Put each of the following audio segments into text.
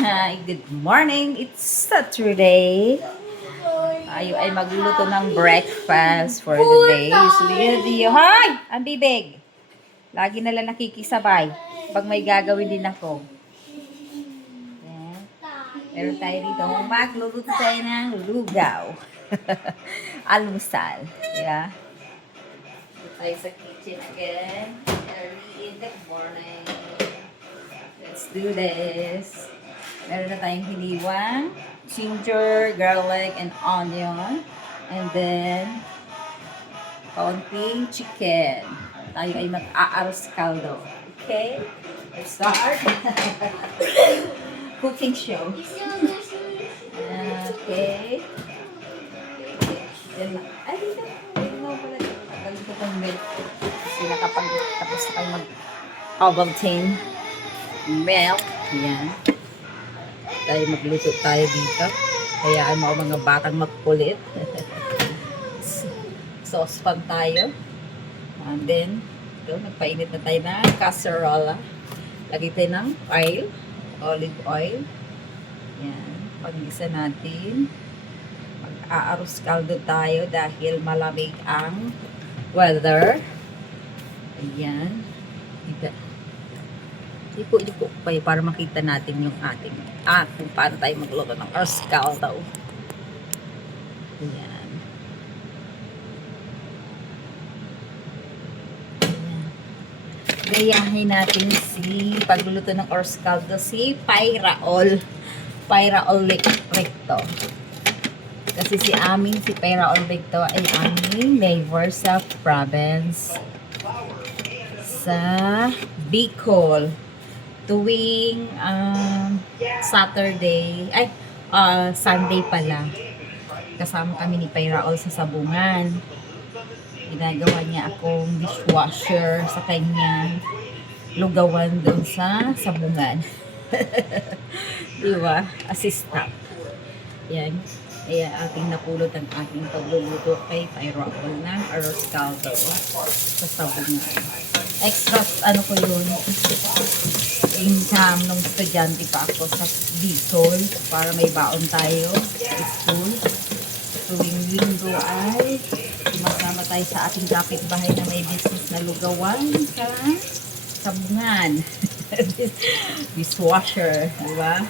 Hi, good morning. It's Saturday. Tayo ay magluluto ng breakfast for the day. Dio. Hi! Ang bibig. Lagi na lang nakikisabay. Pag may gagawin din ako. Yan. Meron tayo dito. Magluluto tayo ng lugaw. Almusal. Yeah. Dito tayo sa kitchen again. Early in the morning. Let's do this. Meron na tayong hiniwang, ginger, garlic, and onion. And then, kaunting chicken. Tayo ay mag-aaros caldo. Okay? Let's start. Cooking show. Okay. Then, ay, dito. Ayun nga pala. Tagalin ko itong milk. Kasi nakapag tapos na kayo mag-Ovaltine milk. Yan. Tayo magluto tayo dito. Hayaan mo mga batang magkulit. Saucepan tayo. And then, ito, nagpainit na tayo ng casserole. Lagay tayo ng oil. Olive oil. Yan. Pag-isa natin. Mag-aaros caldo tayo dahil malamig ang weather. Ayan. Dito. Ipo pa para makita natin yung ating kung paano tayo magluto ng arroz caldo. Ayan. Gayahin natin pagluluto ng arroz caldo si Pairaol Recto. Kasi si Pairaol Recto ay aming neighbor sa province sa Bicol. Tuwing Sunday pala, kasama kami ni Pairaol sa sabungan. Ginagawa niya akong dishwasher sa kanyang lugawan doon sa sabungan. Diba? Assistant. Yan. Kaya ating napulot ang ating pagluluto kay Pairaol ng arroz caldo sa sabungan. Extra, ko yun, income nung estudyante pa ako sa Bicol para may baon tayo sa school. Tuwing linggo ay sumasama tayo sa ating kapitbahay na may business na lugawan sa sabungan. Dishwasher, di ba?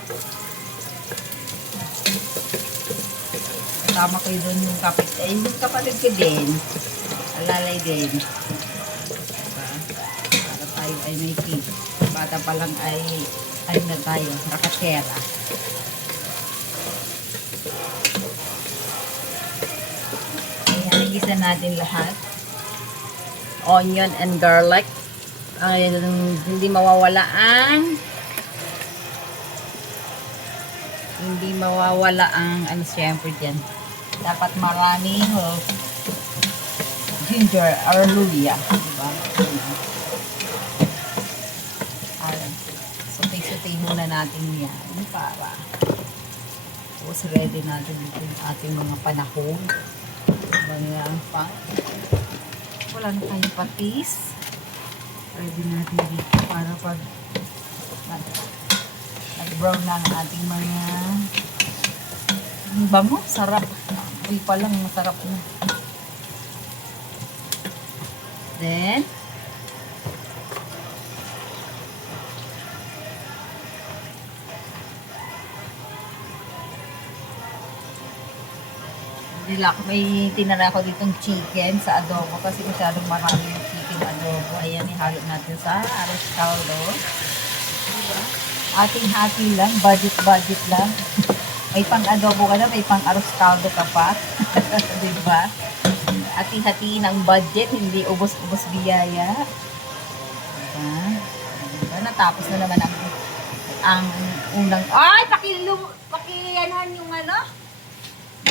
Kasama ko yun yung kapatid ko din. Alalay din. Tayo ay may kid. Bata pa lang ay na tayo, nakatera. Ayan, igisa natin lahat. Onion and garlic. Hindi mawawala ang siyempre dyan. Dapat maraming ginger or luya. Diba? Sutay muna natin yan para tapos ready natin yung ating mga panahon. Wala na tayong patis. Ready natin dito para pag nag-brown na ang ating mga bango. Sarap. Uy pa lang, masarap na. Then, may tinara ko ditong chicken sa adobo kasi masyadong marami yung chicken adobo. Ayan, ihalo natin sa arroz caldo. Diba? Ating-hati lang, budget lang. May pang adobo ka na, may pang arroz caldo ka pa. Diba? Ating-hati ng budget, hindi ubos-ubos biyaya. Diba? Natapos na naman ang unang, ay, pakiyanan yung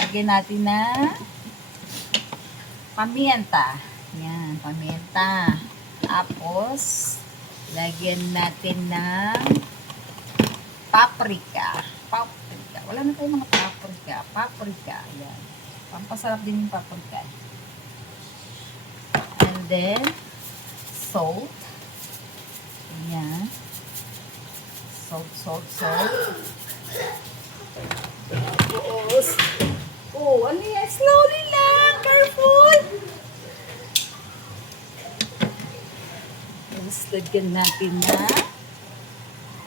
lagyan natin na pamienta. Yan, pamienta. Tapos, lagyan natin ng paprika. Wala na tayong mga paprika. Yan. Pampasarap din yung paprika. And then, salt. Yan. Salt. Tapos, oh, ano yan? Slowly lang. Careful. Tapos, lagyan natin na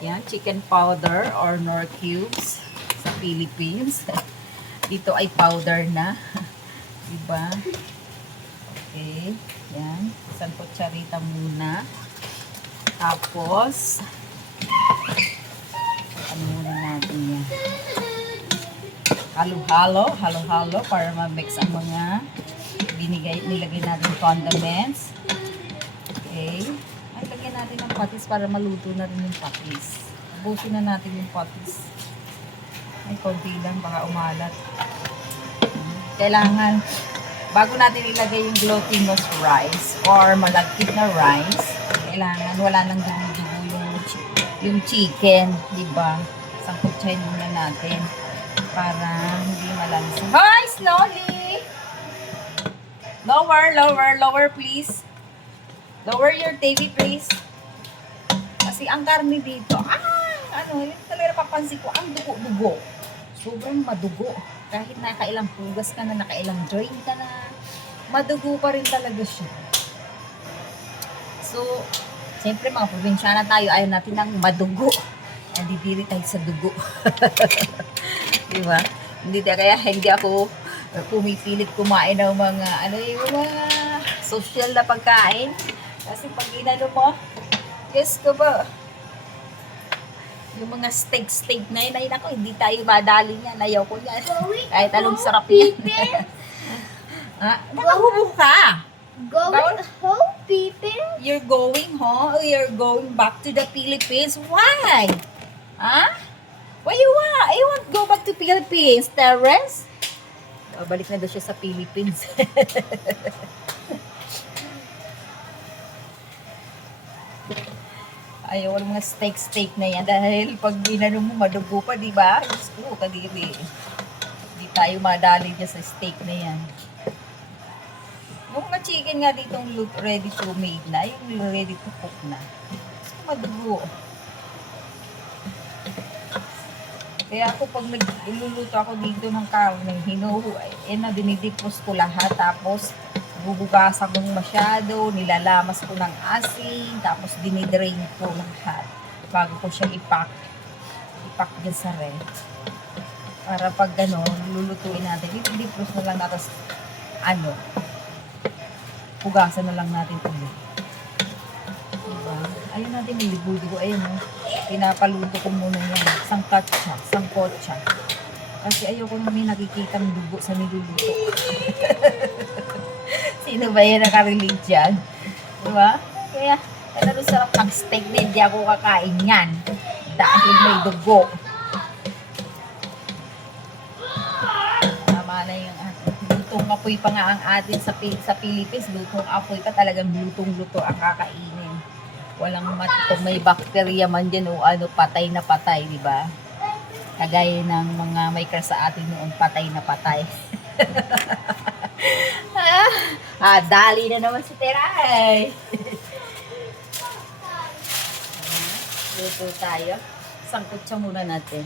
yan, chicken powder or Knorr cubes sa Philippines. Dito ay powder na. Diba? Okay. Yan. Isang kutsarita muna. Tapos, ano muna natin yan. Halo-halo para ma-mix ang mga nilagay natin condiments. Okay. Ay, lagyan natin ng patis para maluto na rin yung patis. Ubusin na natin yung patis. Ay, konti lang, baka umalat. Kailangan, bago natin ilagay yung glutinous rice or malagkit na rice, kailangan wala nang dugo-dugo yung chicken, di ba? Sangkutsahin muna natin para hindi malansa. Hi, slowly! Lower, please. Lower your TV, please. Kasi ang karne dito, yung talaga napapansin ko, ang dugo-dugo. Sobrang madugo. Kahit nakailang pugas ka na, nakailang drain ka na, madugo pa rin talaga siya. So, siyempre mga probinsyana tayo, ayaw natin ng madugo. Nandidiri tayo sa dugo. Diba? Kaya hindi ako pumipilit kumain ng mga, yung mga social na pagkain. Kasi pag inano mo, yes ko ba, yung mga steak na yun, ako, hindi tayo madali niyan. Ayaw ko yan. Kahit anong sarap yan. Nakahubo ka. Going home, Peter? You're going home? You're going back to the Philippines? Why? Why you want to go back to Philippines, Terence? Balik na daw siya sa Philippines. Ayaw ng mga steak na yan dahil pag ginano mo madugo pa, di ba? Diyos ko, kadiri. Hindi tayo madali dyan sa steak na yan. Yung mga chicken nga dito ready to make na, yung ready to cook na. Gusto ko madugo. Kaya ako pag niluluto ako dito ng karne, dinidipos ko lahat, tapos bubugasan ko masyado, nilalamas ko ng asin, tapos dinidrain ko lahat bago ko siya ipack dyan sa ref. Para pag lulutuin natin, didipos na lang natin, pugasan na lang natin ulit. Diba? Ayun natin nilibudo. Ayun pinapaluto ko muna yan. Sangkotsa. Kasi ayoko nang may nakikitang dugo sa niluluto. Sino ba yan nakarelate dyan? Diba? Kaya, sarap ng steak na hindi ako kakain yan. Dahil may dugo. Tama na yung lutong apoy pa nga ang atin sa Philippines. Lutong apoy pa, talagang lutong-luto ang kakainin. Walang kung may bakterya man dyan o patay na patay, di ba? Kagaya ng mga may crush sa atin noon, patay na patay. Dali na naman si Teray. Luto tayo. Sangkutsa muna natin.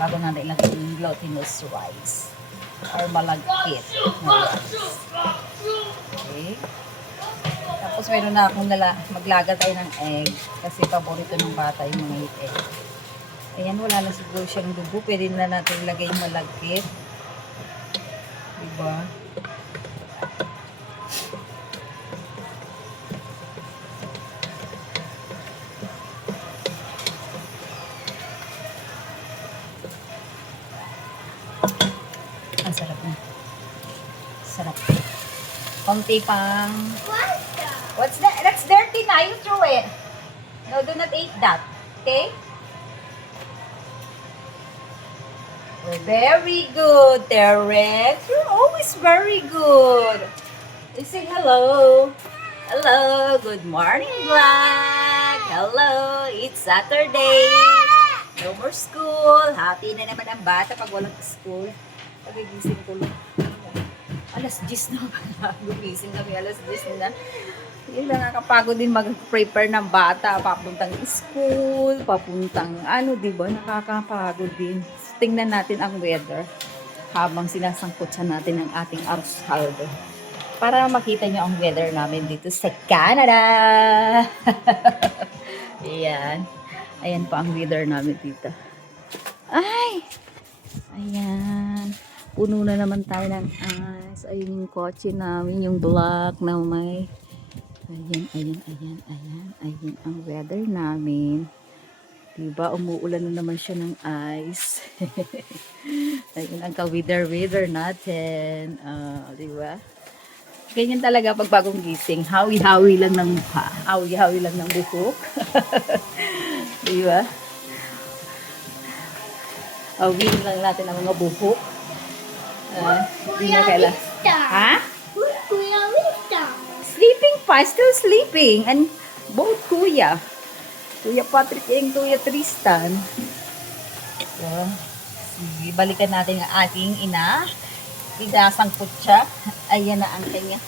Bago natin ilagay yung glutinous rice. Or malagkit na rice. Okay. Tapos meron na akong maglaga tayo ng egg. Kasi paborito ng bata yung mga egg. Ayan, wala na siguro siyang dugo. Pwede na natin ilagay yung malagkit. Diba? Ang sarap na. Sarap. Konti pang... What's that? That's dirty na. You throw it. No, do not eat that. Okay? Very good, Terence. You're always very good. You say hello. Hello. Good morning, vlog. Hello. It's Saturday. No more school. Happy na naman ang bata pag walang school. Pagigising ko lang. Alas 10 na. Gumising kami alas 10 na. Yun, nakakapagod din mag-prepare ng bata, papuntang school, papuntang ano, di ba? Nakakapagod din. Tingnan natin ang weather habang sinasangkot siya natin ang ating arroz caldo. Para makita nyo ang weather namin dito sa Canada. Ayan. Ayan pa ang weather namin dito. Ay! Ayan. Puno na naman tayo ng ice. Ayun yung kotse namin, yung black na may... Ayan. Ayan ang weather namin. Diba? Umuulan na naman siya ng ice. Ayun ang ka-weather natin. Diba? Ganyan talaga pag bagong gising. Hawi-hawi lang ng mukha. Hawi-hawi lang ng buhok. Diba? Hawiin lang natin ang mga buhok. Hindi na kailan. Ha? Kuya Wista. Sleeping pa. Still sleeping. And both kuya. Kuya Patrick and Kuya Tristan. So, sige, balikan natin ang ating ina. Sinasangkot siya. Ayan na ang kanya.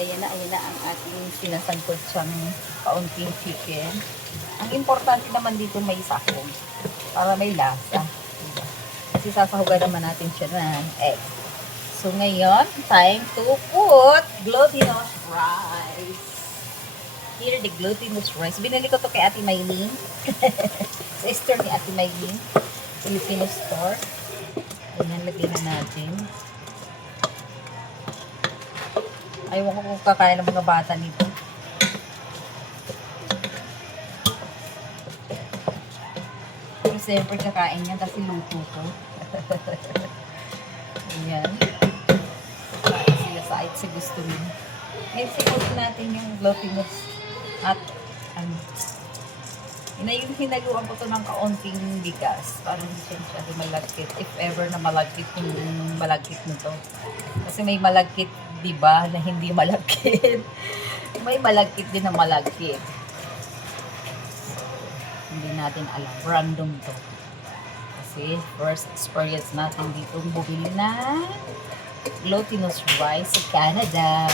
ayan na ang ating sinasangkot siyang kaunting chicken. Ang importante naman dito may sakong para may lasa. Diba? Kasi sasahugan naman natin siya ng egg. So ngayon, time to put glutinous rice. Here, the glutinous rice. Binili ko to kay Ate Maylene. Sister ni Ate Maylene. Filipino store. Ayan, lagyan na natin. Ayaw ko kung kakain ng mga bata nito. Pero siyempre kakain yan kasi luto ko. Ayan. Kakain sila sa gusto nyo. Ngayon, siguro natin yung glutinous at hinaluan ko to ng kaunting bigas para hindi siya malagkit. If ever na malagkit yung malagkit nito. Kasi may malagkit, di ba, na hindi malagkit. May malagkit din na malagkit. Hindi natin alam. Random to. Kasi first experience natin dito bumili na glutinous rice sa Canada.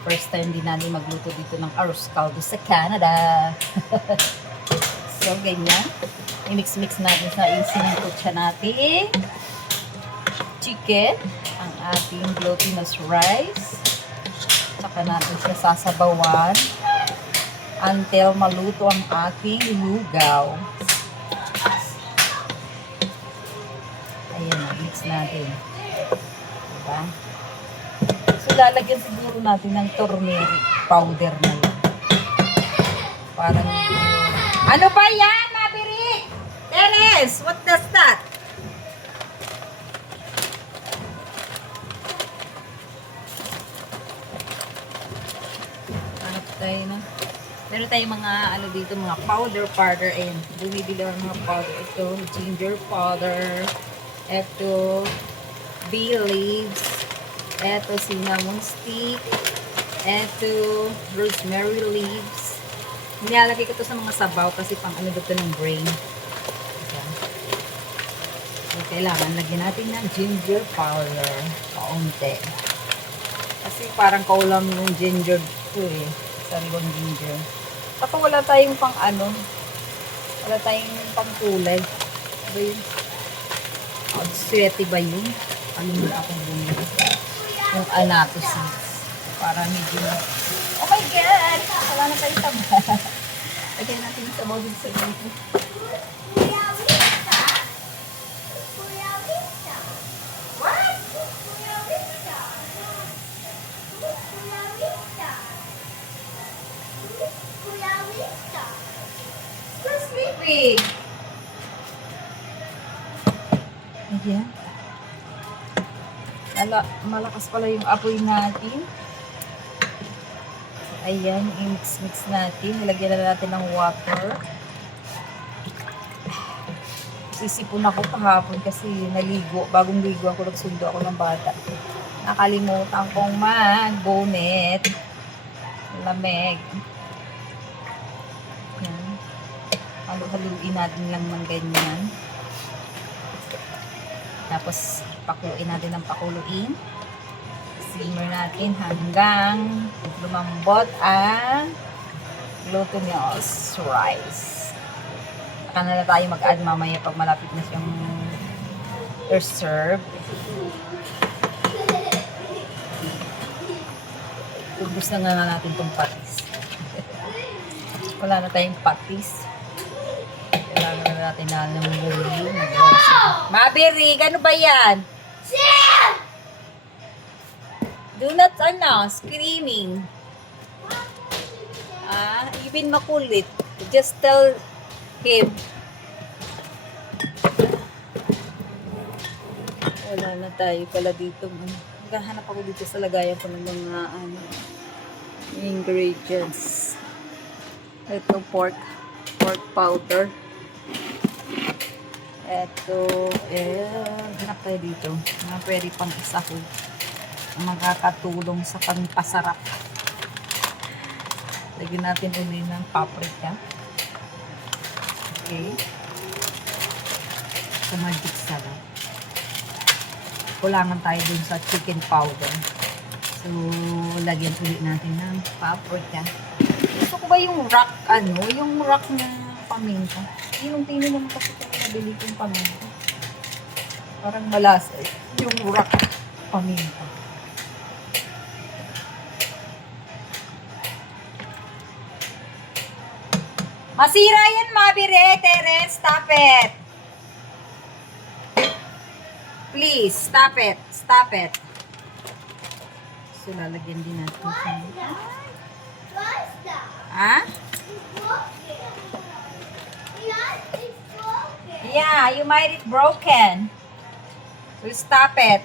First time din natin magluto dito ng arroz caldo sa Canada. So, ganyan. I-mix-mix natin sa sinangkot siya natin. Chicken. Ang ating glutinous rice. Saka natin siya sasabawan until maluto ang ating lugaw. Ayan, mix natin. Diba? So, lalagyan siguro natin ng turmeric powder na lang. Parang, ano ba yan, Maverick? Teres, what does that? Hanap tayo na. Meron tayong mga, ano dito, mga powder. Ayan, bumibili ang mga powder. Ito, ginger powder. Ito, bay leaves. Eto, cinnamon stick. Eto, rosemary leaves. Nilalagay ko to sa mga sabaw kasi pang ano dito ng brain. Ayan. So, kailangan lagyan natin ng ginger powder. Kaunti. Kasi parang kaulam yung ginger to eh. Sariwang ginger. Saka wala tayong pang ano. Wala tayong pang kulay. Ba yun? Swerte ba yun? Ano mo akong bumili? Yung anato seeds. Para medyo... Oh my God! Wala na tayo taba. Lagyan natin yung sabaw din sa dito. Kuya Wista. Kuya Wista. What? Kuya Wista. Kuya Wista. Kuya Wista. You're sleeping! Ayan. Malakas pala yung apoy natin. Ayan, i-mix natin. Nilagyan na natin ng water. Sisipon ako kahapon kasi naligo. Bagong ligo ako, nagsundo ako ng bata. Nakalimutan kong mag-bonnet. Lamig. Ayan. Halu-haluin natin lang ng ganyan. Tapos, pakuluin natin ng pakuluin. Simmer natin hanggang lumambot ang glutinous rice. Saka na tayo mag-add mamaya pag malapit na siyang serve. Ubus na nga natin itong patis. Wala na tayong patis. Kailangan na natin na namumuli. Mabiri, ano ba yan? Do not, screaming. Even makulit. Just tell him. Wala na tayo pala dito. Maghahanap ako dito sa lagayan ko ng mga ingredients. Ito pork powder. Ito, hanap tayo dito. Mga pwede pang isaho. Makakatulong sa pangpasarap. Lagyan natin ulit ng paprika. Okay. Sa magic sarap. Kulangan tayo dun sa chicken powder. So, lagyan ulit natin ng paprika. Gusto ko ba yung rock, yung rock na paminta? Tinong-tino naman kasi kung nabili kong paminta. Parang malasa. Yung rock paminta. Masira yan, Mabire, Terence. Stop it. Please, stop it. Stop it. So, lalagyan din natin siya. Yeah, you might it broken. So, stop it.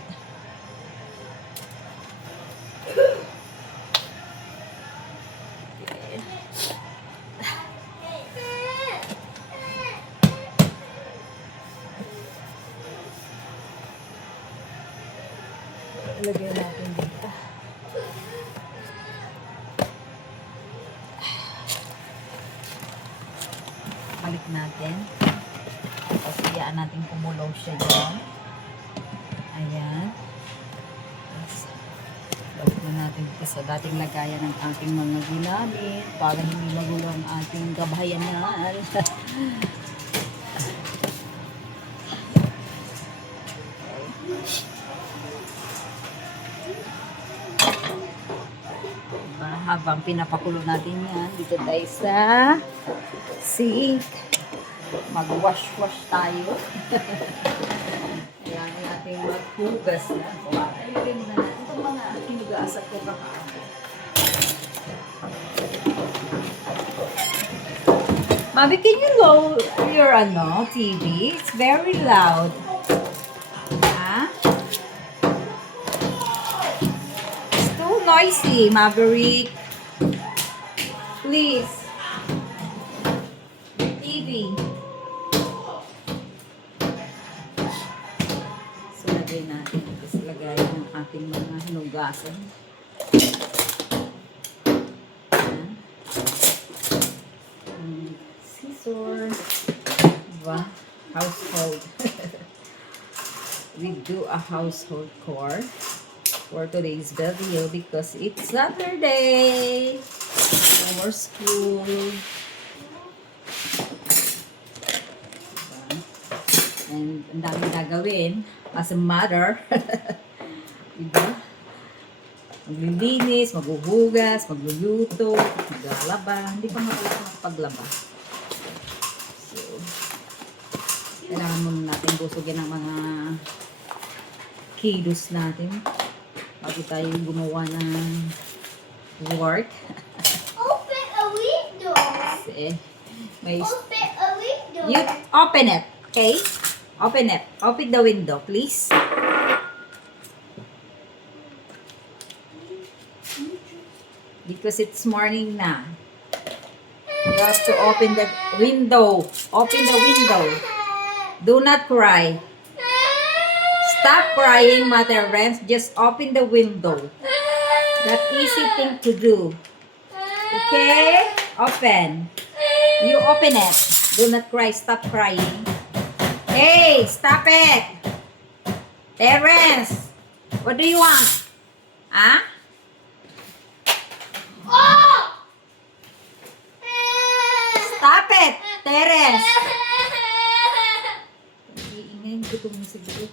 Lagyan natin dito. Balik natin. Tapos iyaan natin kumulo siya dyan. Ayan. Tapos balik na natin dito sa dating lagayan ng ating mga ginamit para hindi magulo ang ating gabahayanan. Habang pinapakulo natin yan, dito tayo sa sink. Mag-wash-wash tayo. Kailangan natin maghugas na. Ayun na natin itong mga hinugasan ko kahapon. Mami, can you lower your TV? It's very loud. Noisy, Maverick. Please. TV. So, lagay natin. Tapos lagay ng ating mga hinugasan. Scissor. Diba? Household. We do a household chore for today's video because it's Saturday. No more school. And ang dami gagawin as a mother. Diba? Maglilinis, maghuhugas, magluluto, maglalaba. Hindi pa paglaba. So, kailangan muna natin busugin ang mga kilos natin bago tayo gumawa ng work. Open a window. Kasi may Open a window. you open it, okay? Open it. Open the window, please. Because it's morning na. You have to open the window. Open the window. Do not cry. Stop crying, Mother Renz. Just open the window. That easy thing to do. Okay? Open. You open it. Do not cry. Stop crying. Hey, stop it. Terence! What do you want? Ha? Oh! Stop it! Terence! Iingay ko itong siguro.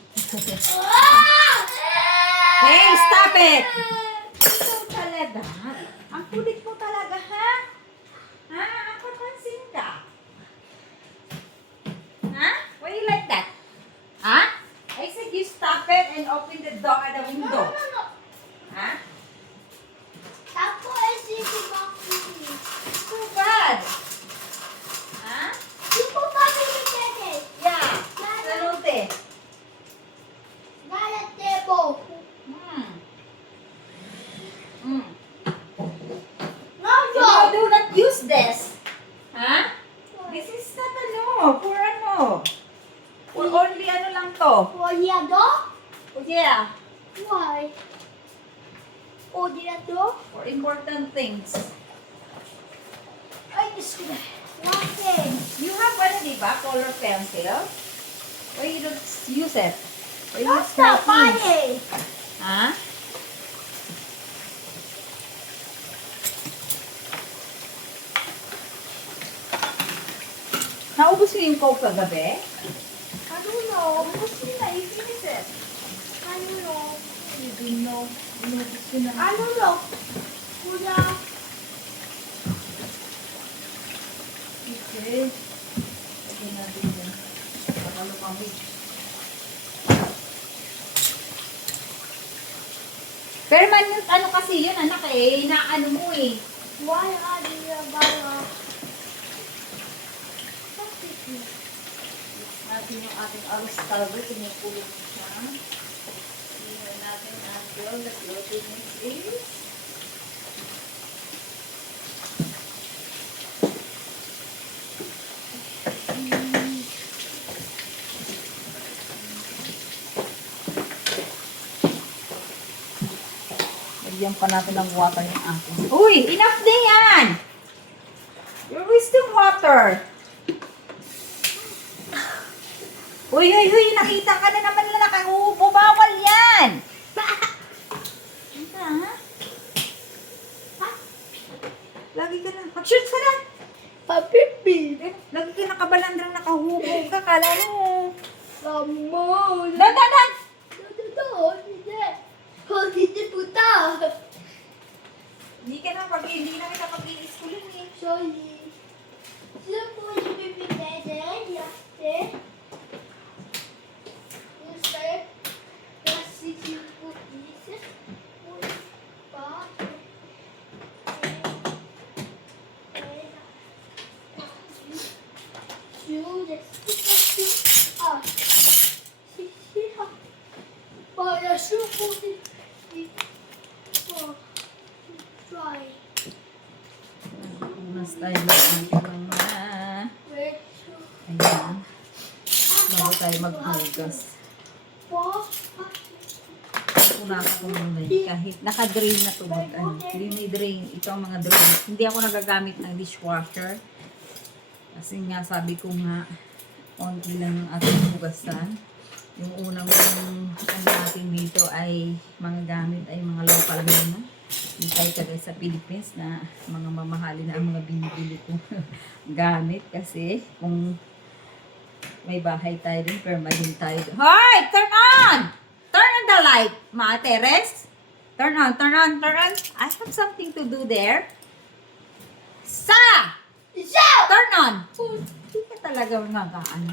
Hey, stop it! Ikaw talaga. Ang kulit mo talaga, ha? Ha? Nakapansin ka? Ha? Why you like that? Ha? I said you stop it and open the door at the window. Ha? Tapo ay sige Maki. Too bad. Ha? Di po ba binigyan? Yeah. Salute. Galat tebo. Hmm. Hmm. No, So you do not use this. Ha? This is not for For only lang to. Odiado? Oh yeah. Why? Odiado? For important things. Ay, Diyos ko na. Bakit? You have di ba? Color pencil. Why you don't use it? Why you That's smell not funny. Ha? Naubos niyo yung coke kagabi? Ano no? Ubus niyo na. I-finish it. Ano no? You don't know. Inubos niyo na. Ano no? Kuya. Okay. Okay natin yan. Para lumamig. Pero man, ano kasi yun, anak eh, inaano mo eh. Why are you about? Natin yung ating arroz caldo, tumukulog siya. Tingnan natin until the glutinous is. Lagyan pa natin ng water yung ating. Uy! Enough na yan! You're wasting water. Uy! Nakita ka na naman na nakahubo. Bawal yan! Ano ha? Lagi ka na. Mag-shoot ka na! Papipi. Lagi ka nakabalandrang nakahubo ka. Kala mo. Ramon. Dan! Hindi. Hindi puta. Hindi na kita mag-i-schoolin eh. Sorry. Sino po yung bibigyan? Yaste? Yaste? Yaste yung po isa? Pa? Para suko try. Unas tayo ng ating mga... Ayan. Bago tayo maghugas. Punasan ko muna yun. Kahit naka-drain na ito. Hindi may drain. Ito ang mga drain. Hindi ako nagagamit ng dishwasher. Kasi nga sabi ko nga, konti lang ang ating hugasan. Yung unang ano natin dito ay mga gamit ay mga local muna. Hindi tayo kagaya sa Philippines na mga mamahalin na ang mga binibili kong gamit. Kasi kung may bahay tayo din, permanent tayo din. Hoy! Turn on! Turn on the light, mga Teres. Turn on. I have something to do there. Turn on! Hindi ka talaga magaano.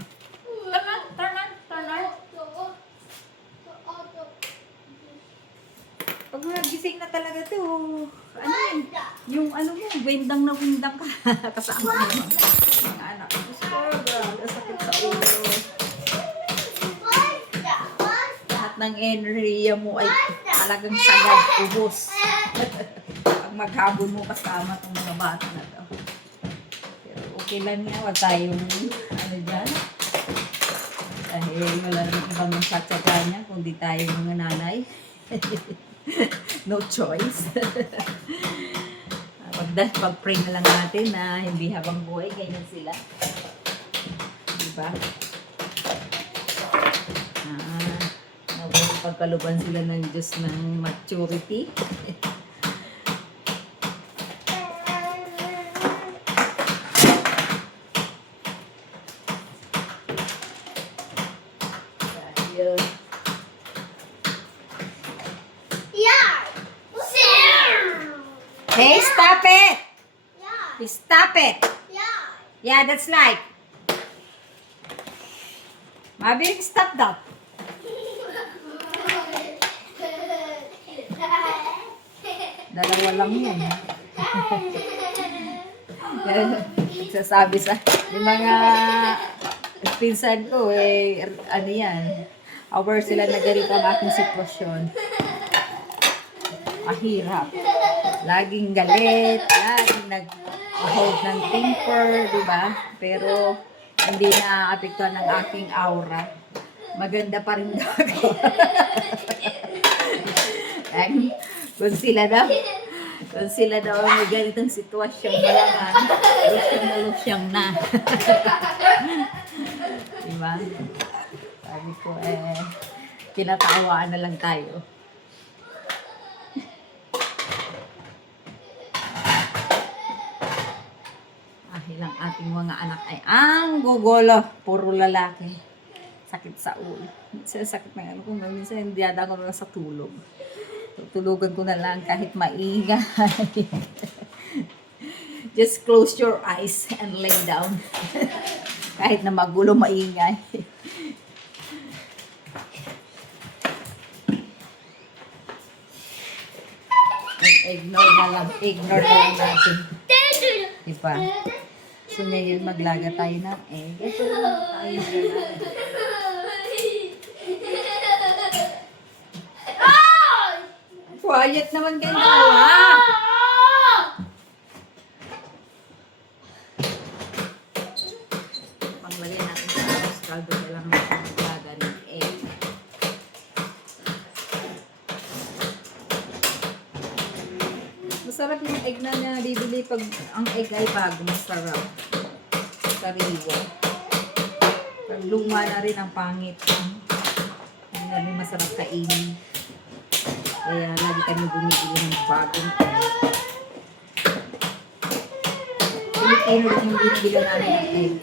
Turn on. Pag nagising na talaga to, ano yun? Yung ano mo, windang ka. Kasama mo mga anak. Gusto ko, sakit sa ulo. Lahat ng enerhiya mo ay talagang sagad, ubos. Pag maghabol mo kasama itong mga bata na to. Pero okay lang yan, wag tayong ano dyan. Dahil wala rin ibang magsatsaga niya kung di tayo mga nanay. No choice. Pag-pray na lang natin na hindi habang buhay, ganyan sila. Diba? Nawala Pagkaluban sila ng Diyos ng maturity. Ayun. Yeah. Sir. Hey, stop it! Yeah. Stop it! Yeah. Yeah, that's like. Mabilis, stop that. Dalawa lang yan. Sasabi sa yung mga pinsan ko ano yan, aware sila na ganito ang aking sitwasyon. Mahirap. Laging galit, laging nag-hold ng temper, di ba? Pero hindi na-apektuhan ng aking aura. Maganda pa rin daw ako. Kung sila daw may ganitong sitwasyon, malaman, lusyang na. Diba? Sabi ko, kinatawaan na lang tayo. Ang ating mga anak ay ang gugolo, puro lalaki. Sakit sa ulo. Minsan sakit na ano ko, minsan hindi yata ako na sa tulog. Tulugan ko na lang kahit maingay. Just close your eyes and lay down. Kahit na magulo, maingay. Ignore na lang natin. Diba? So ngayon maglaga tayo ng egg. Ito lang tayo quiet naman kayo. Panglagay natin sa scaldo na lang natin maglaga ng egg. Masarap yung egg na nabibili pag ang egg ay bago, masarap. Sariwa. Pag luma na rin ang pangit. Hindi na rin masarap kainin. Kaya lagi kami bumibili ng bagong egg. Pilipino rin yung binibila namin ng egg.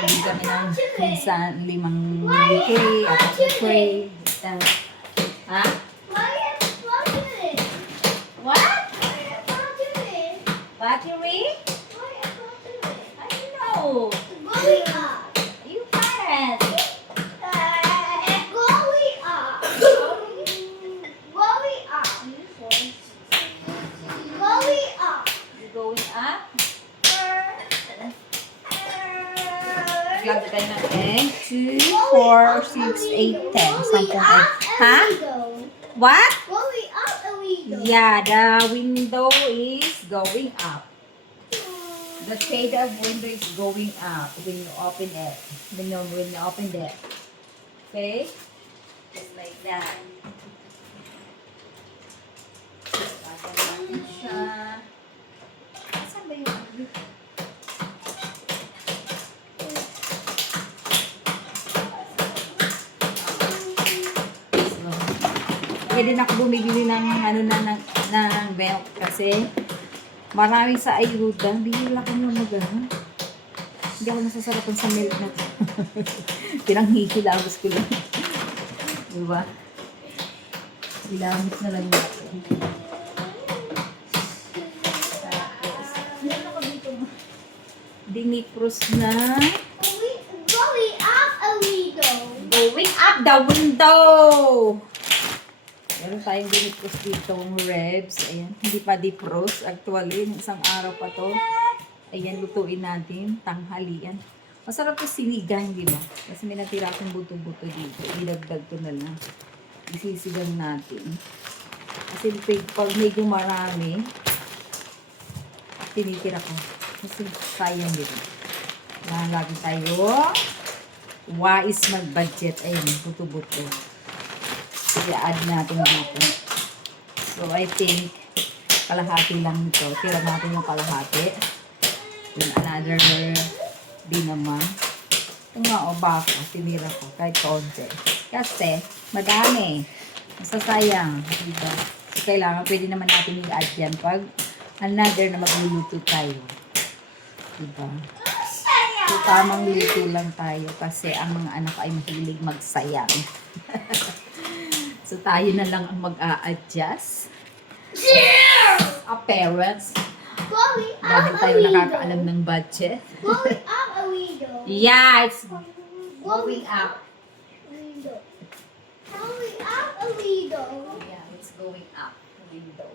Hindi kami ng minsan 5 tray, 4 tray. Ha? What? Battery? I don't know. You can't. Going up? Lagi tayo ng egg. 2, 4, 6, 8, 10. Sampung egg. Ha? What? Yeah, the window is going up. The shade of window is going up when you open it. When you open it. Okay? Just like that. Lagyan natin siya. Saan ba yung ano? Pwede na ako bumibili ng ng milk kasi marami sa ayuda. Bihila ko naman hindi ako nasasarapan sa milk na to. Pinanghihilamos ko lang. Diba? Hilamos na lang natin. Tapos, meron ako dito. Dinipros na going up the window. Meron tayong dinipros dito ribs. Ayan, hindi pa dipros. Actually, isang araw pa to. Ayan, lutuin natin. Tanghalian. Masarap to sinigang, di ba? Kasi may natira akong buto-buto dito. Idagdag ko na lang. Isisigang natin. Kasi pag medyo marami, tinitira ko. Kasi sayang dito. Lagi tayo wais mag-budget. Ayan, buto-buto. I-add natin dito. So, I think kalahati lang ito. Tira natin yung kalahati. Then another din naman. Ito nga o baka. Tinira ko kahit konti. Kasi, madami. Masasayang. Diba? So, kailangan, pwede naman natin i-add yan pag another na magluluto tayo. Diba? So, tamang luto lang tayo kasi ang mga anak ay mahilig magsayang. So, tayo na lang ang mag-a-adjust. Parents. Going Dahil out tayo a nakakaalam window. ng budget. Going out a window. Yeah, it's Going up. window. Going out a window. Yeah, it's going up the window.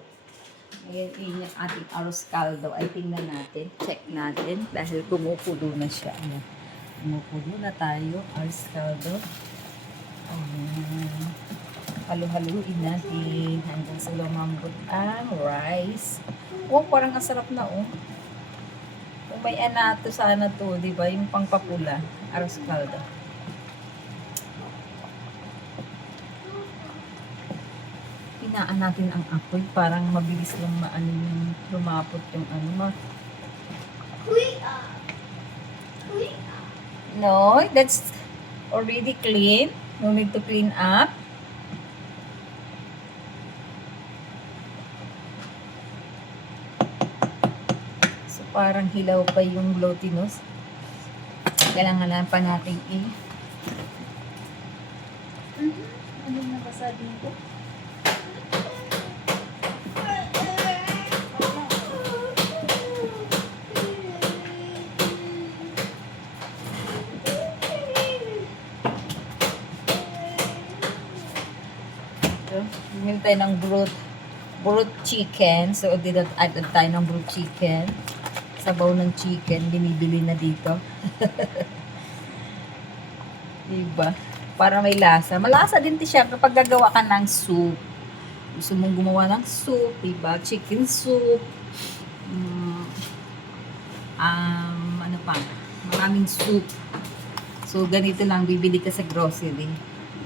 Ngayon, yun yung ating arroz caldo. Ay, tingnan natin. Check natin. Dahil kumukulo na siya. Ayan. Kumukulo na tayo. Arroz caldo. Ayan. Halu-haluin natin hanggang sa lumambot ang rice. Oh, parang ang sarap na oh. Kung may anato sana to, di ba? Yung pangpapula. Arroz caldo. Hinaan natin ang apoy. Parang mabilis lang maano yung lumapot yung ano. Clean up. Clean up. No, that's already clean. No need to clean up. So, parang hilaw pa yung glutinous. Kailangan pa natin ano na basa dito? Bumili tayo ng broth chicken. So, add tayo ng broth chicken. Sabaw ng chicken, binibili na dito. Diba? Para may lasa. Malasa din siya kapag gagawa ka ng soup. Gusto mong gumawa ng soup, diba? Chicken soup. Ano pa? Maraming soup. So, ganito lang, bibili ka sa grocery.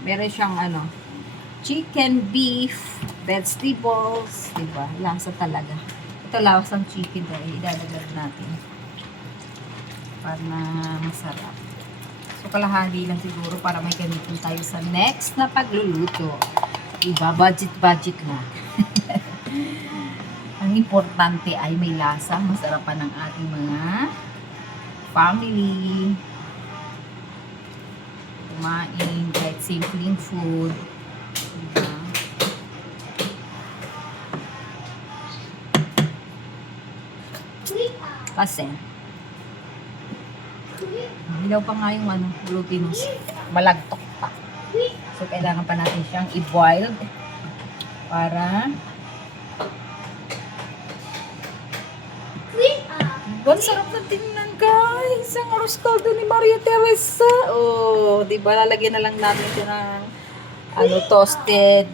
Meron siyang chicken, beef, vegetables, diba? Lasa talaga. Ito lasang chicken dahil idadagdag natin para masarap. So, kalahati lang siguro para may gamitin tayo sa next na pagluluto. Diba? Budget lang. Ang importante ay may lasa, masarap pa ng ating mga family. Kumain kahit simpleng food. Diba? Clean up. Kasi, Clean hilaw pa nga yung glutinous. Malagtok pa. Clean So, kailangan pa natin siyang i-boil para up. ang sarap na tingnan, guys. Ang arroz caldo ni Maria Teresa. Oh, di ba? Lalagyan na lang natin ito ng toasted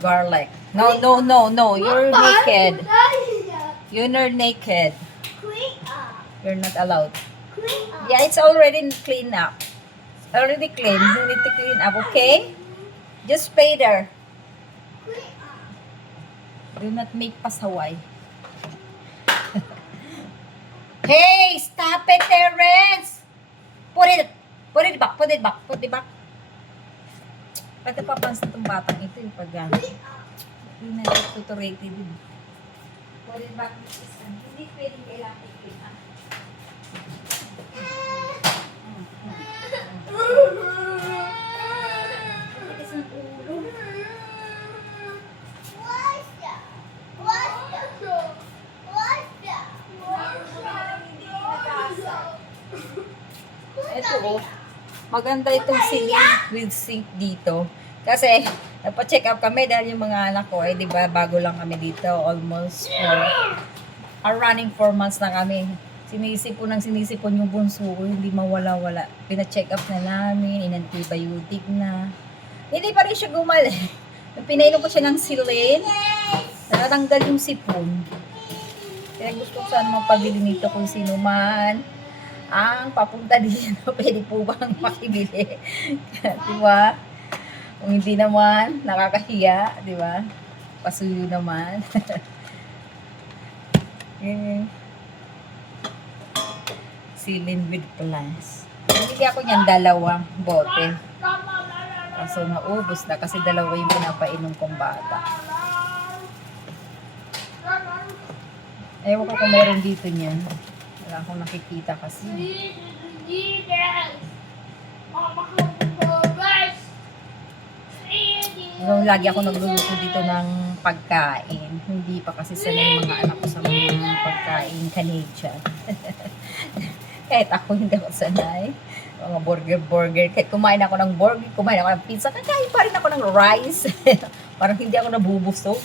garlic. No. You're naked. You're naked. Clean up. You're not allowed. Clean up. Yeah, it's already clean up. Already clean. You need to clean up, okay? Just stay there. Clean up. Do not make pasaway. Hey, stop it, Terence! Put it back. Ba't napapansin itong batang ito yung pag hindi na tuturated din. Put it back. Hindi pwedeng kailangan i-clean up. Tigas ng ulo. What's that? What's that? What's that? Ito oh, maganda itong singing with sink dito. Kasi, napa-check up kami dahil yung mga anak ko, di ba, bago lang kami dito, almost running 4 months na kami. Sinisipon yung bunso ko, hindi mawala-wala. Pina-check up na namin, in-antibiotic na. Hindi pa rin siya gumaling. Pinainom ko siya ng silin, natanggal yung sipon. Kaya gusto ko sana mapabili nito kung sino man ang papunta dito. Pwede po bang makibili? Diba? Kung hindi naman, nakakahiya. Diba? Pasuyo naman. Silin with plants. Bumili ako niyan 2 bote. Kaso naubos na kasi 2 yung pinapainom kong bata. Ewan ko kung meron dito niyan. Wala akong nakikita kasi. Nung lagi ako nagluluto dito ng pagkain. Hindi pa kasi sanay yung mga anak ko sa mga pagkain Canadian. Kahit ako hindi ako sanay. Mga burger. Kahit kumain ako ng burger, kumain ako ng pizza, kakain pa rin ako ng rice. Parang hindi ako nabubusog.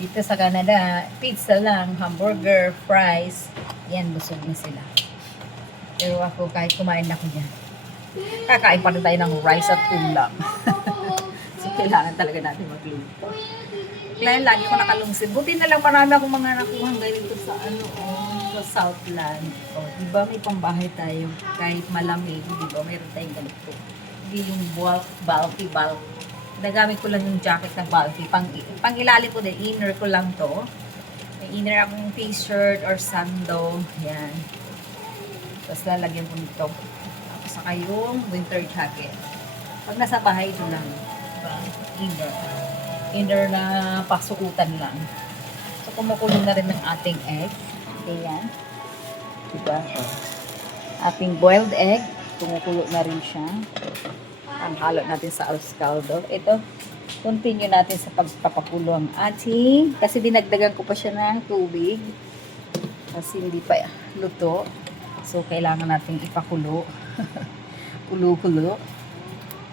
Dito sa Canada, pizza lang, hamburger, fries. Yan, busog na sila. Pero ako, kahit kumain ako dyan, kakain pa rin tayo ng rice at ulam. So, kailangan talaga natin magluto. Kaya lagi ko nakalungsid. Buti na lang marami akong mga nakuhang ganito sa sa Southland. Diba may pambahay tayo kahit malamig, diba meron tayong ganito. Hindi yung bulky. Nagamit ko lang yung jacket na bulky. Pang ilalim ko din, inner ko lang to. May inner akong t-shirt or sando. Yan. Tapos lalagyan ko nito. Tapos saka yung winter jacket. Pag nasa bahay, ito lang. Diba? Inner. Inner na pasukutan lang. So, kumukulong na rin ng ating egg. Okay, yan. Diba? Ating boiled egg. Kumukulo na rin siya. Ang halo natin sa arroz caldo. Ito, continue natin sa pagpapakulo ang ating, kasi dinagdagan ko pa siya ng tubig. Kasi hindi pa luto. So, kailangan natin ipakulo. Kulo-kulo.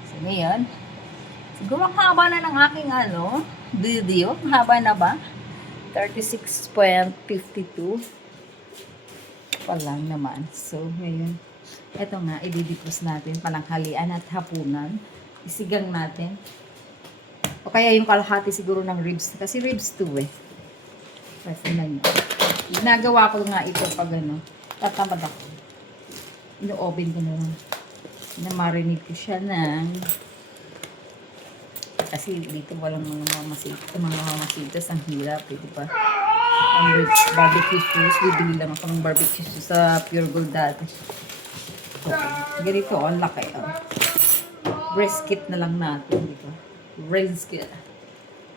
So, ngayon, siguro ang haba na ng aking video. Haba na ba? 36.52. Pa lang naman. So, ngayon, eto nga, ididipos natin pananghalian at hapunan. Isigang natin. O kaya yung kalahati siguro ng ribs. Kasi ribs 2 eh. Kasi na yun. Ginagawa ko nga ito pag tatamad ako. Ino-oven ko na lang. Na-marinate ko siya ng kasi dito walang mga mamasitas. Ang hirap eh, di ba? Ang barbecue sauce. Bibili lang ako ng barbecue sauce sa Pure Gold dati. Okay. Ganito, ang laki. Brisket na lang natin dito. Brisket.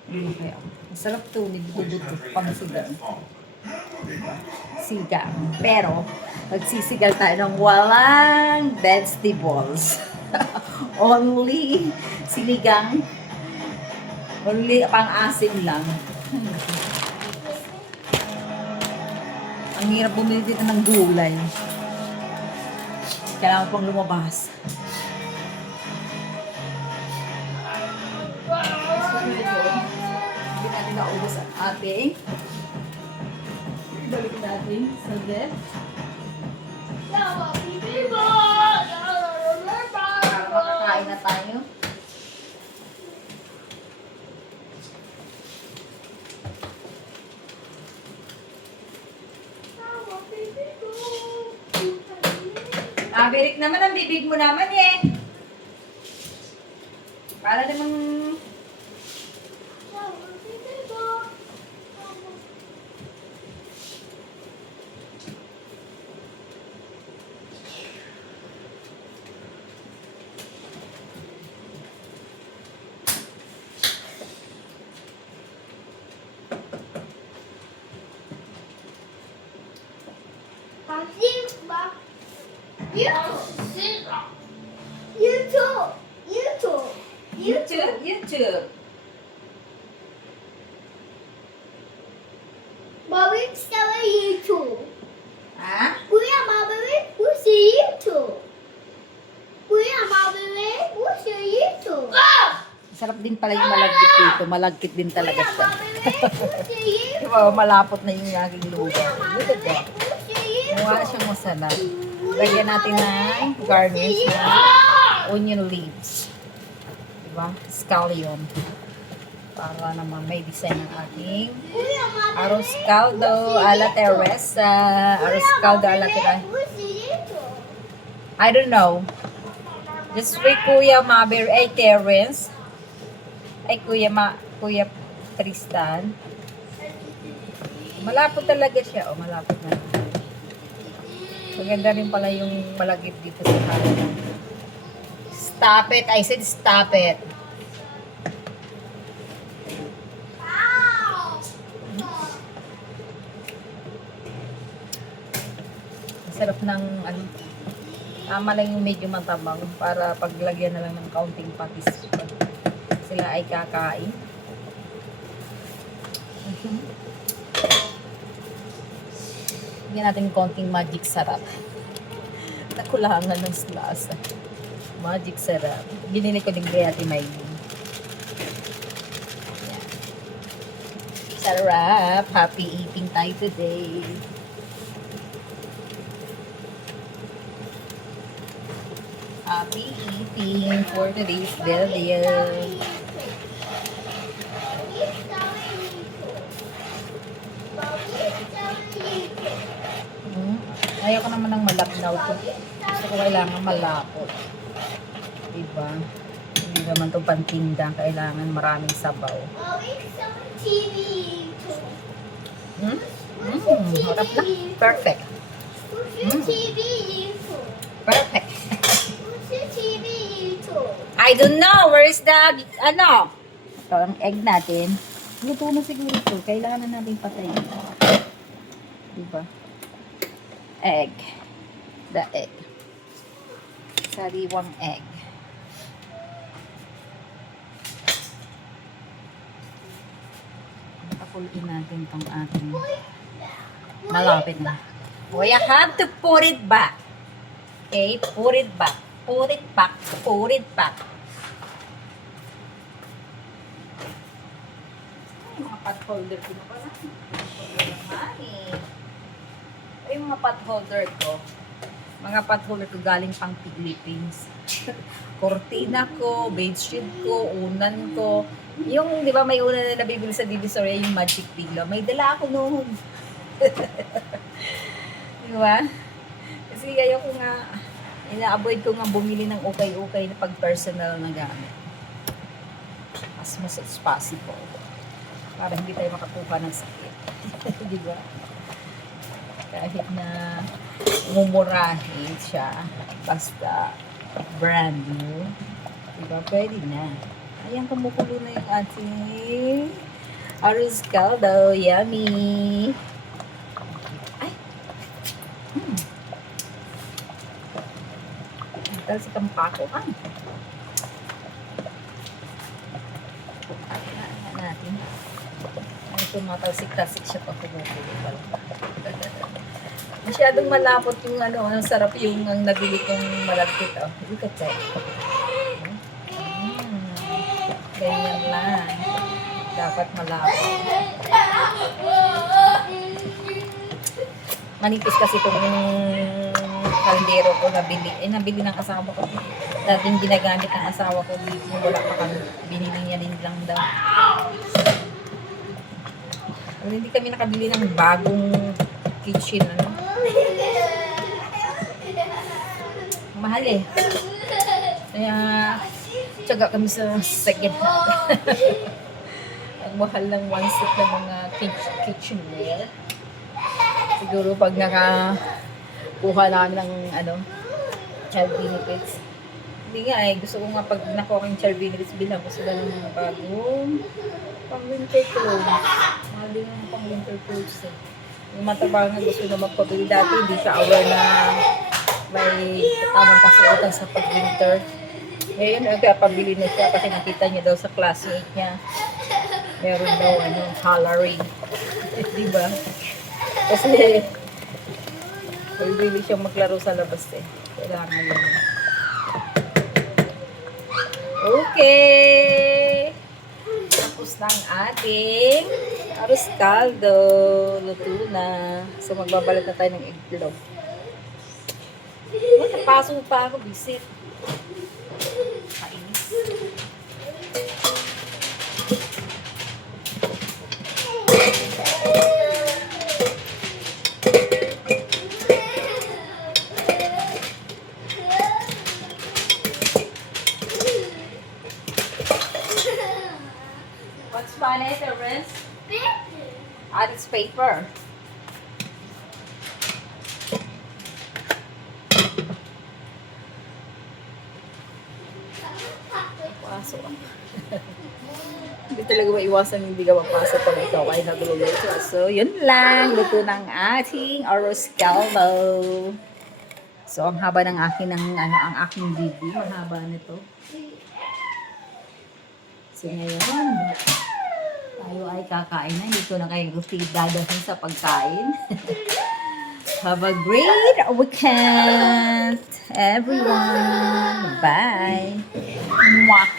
Ang laki. Masarap to. Nagbubuto pang sigang. Sigang. Pero, magsisigal tayo ng walang vegetables. Only sinigang. Only pang-asim lang. Ang hirap bumili dito ng gulay. Kailangan pang lumabas. Hindi natin naubos ang ating. Balik natin sa left. Para makakain na tayo. Birik naman ang bibig mo naman eh. Para namang... YouTube. Bobby, sa YouTube. Ha? Kuya, Bobby, who's sa YouTube? Kuya, Bobby, who's sa YouTube? Sarap din pala yung malagkit dito. Malagkit din talaga Kuya, siya. Bobby, who's sa YouTube? Diba, malapot na yung aking lupa. Kuya, Look at that. who's sa YouTube? Mukha siyang masarap. Lagyan natin ng garnish na onion leaves. Diba? Scallion. Para naman may design ng ating Kuya, Bobby, arroz caldo a la Teresa. Arroz caldo a la Teresa. who's sa YouTube? I don't know. Just wait, Kuya Mabir. Ay, Terence. Ay, Kuya Tristan. Malapot talaga siya. O, malapot na. Maganda rin pala yung malagip dito sa kanan. Stop it! I said stop it! Sarap ng ano. Tama lang yung medyo matabang para paglagyan na lang ng kaunting patis. Pag sila ay kakain. Bigyan natin konting magic sarap. Nakulangan ng lasa. Magic sarap. Binili ko din kay Ate Maylin. Yan. Sarap! Happy eating tayo today. Happy eating for today's video. Ayaw ko naman ng malapnaw to. Gusto ko kailangan malapot. Diba? Hindi naman to pantinda. Kailangan maraming sabaw. Harap na. Perfect. Perfect. I don't know. Where is the, ano? Ito, ang egg natin. Luto na siguro ito. Kailangan na natin patayin. Diba? Egg. The egg. Sariwang egg. Pakuliin natin tong ating malapit na. We have to put it back. Okay? Put it back. Put it back. Put it back. Ay, mga pot holder ko na pala. Ay, mga pot holder ko. Mga pot holder ko galing pang Philippines. Cortina ko, bedsheet ko, unan ko. Yung, di ba, may unan na nabibili sa Divisoria, yung Magic Pillow. May dala ako noon. Di ba? Kasi ayaw ko nga, ina-avoid ko nga bumili ng ukay-ukay na pag-personal na gamit. As much as possible. Para hindi tayo makakuha ng sakit. Di ba? Kahit na mumurahin siya, basta brand new, diba? Pwede na. Ayan, kumukulo na yung ating arroz caldo. Yummy! Ay! Ito si Kampako. Ayan natin. Ay, tumatalsik-tasik siya pag kumukulo pala. Masyadong malapot yung ano, ang sarap yung ang nabili kong malagkit. Oh, look at that. Ganyan lang. Dapat malapot. Manipis kasi itong kaldero ko nabili. Eh, nabili ng asawa ko. Dating ginagamit ng asawa ko. Wala pa kami. Binili niya din lang daw. Hindi kami nakabili ng bagong kitchen. Ano? Mahal eh. Kaya, tsaga kami sa second hand. Ang mahal ng one set ng mga kitchenware. Siguro pag nakakuha namin ng ano, child benefits. Hindi nga eh. Gusto ko nga pag nakuha ko yung child benefits, bilang gusto ko ng mga bagong pang winter clothes. Mahal din yung pang winter clothes eh. Yung matabang na gusto na magpabili dati, hindi siya aware na may tamang kasuotan sa pag-winter. Ngayon, nagpapabili na siya kasi nakita niya daw sa classmate niya. Meron daw, coloring. Diba? Kasi, pwede siyang maglaro sa labas eh. Kailangan yun. Okay! Tapos na ang ating arroz caldo. Luto na. So, magbabalat na tayo ng itlog. Oh, napaso pa ako, bisit. Kainis. What's Bonnie, Terrence? Paper. Ah, it's paper. Pasok. Hindi talaga maiwasan hindi ka mapasok pag ikaw ay nagluluto. So, yun lang. Luto ng ating arroz caldo. So, ang haba ng akin ang aking bibi. Mahaba nito. So, ngayon, tayo ay kakain na. Hindi ko na kayo dadahin sa pagkain. Have a great weekend, everyone. Bye. Mwah.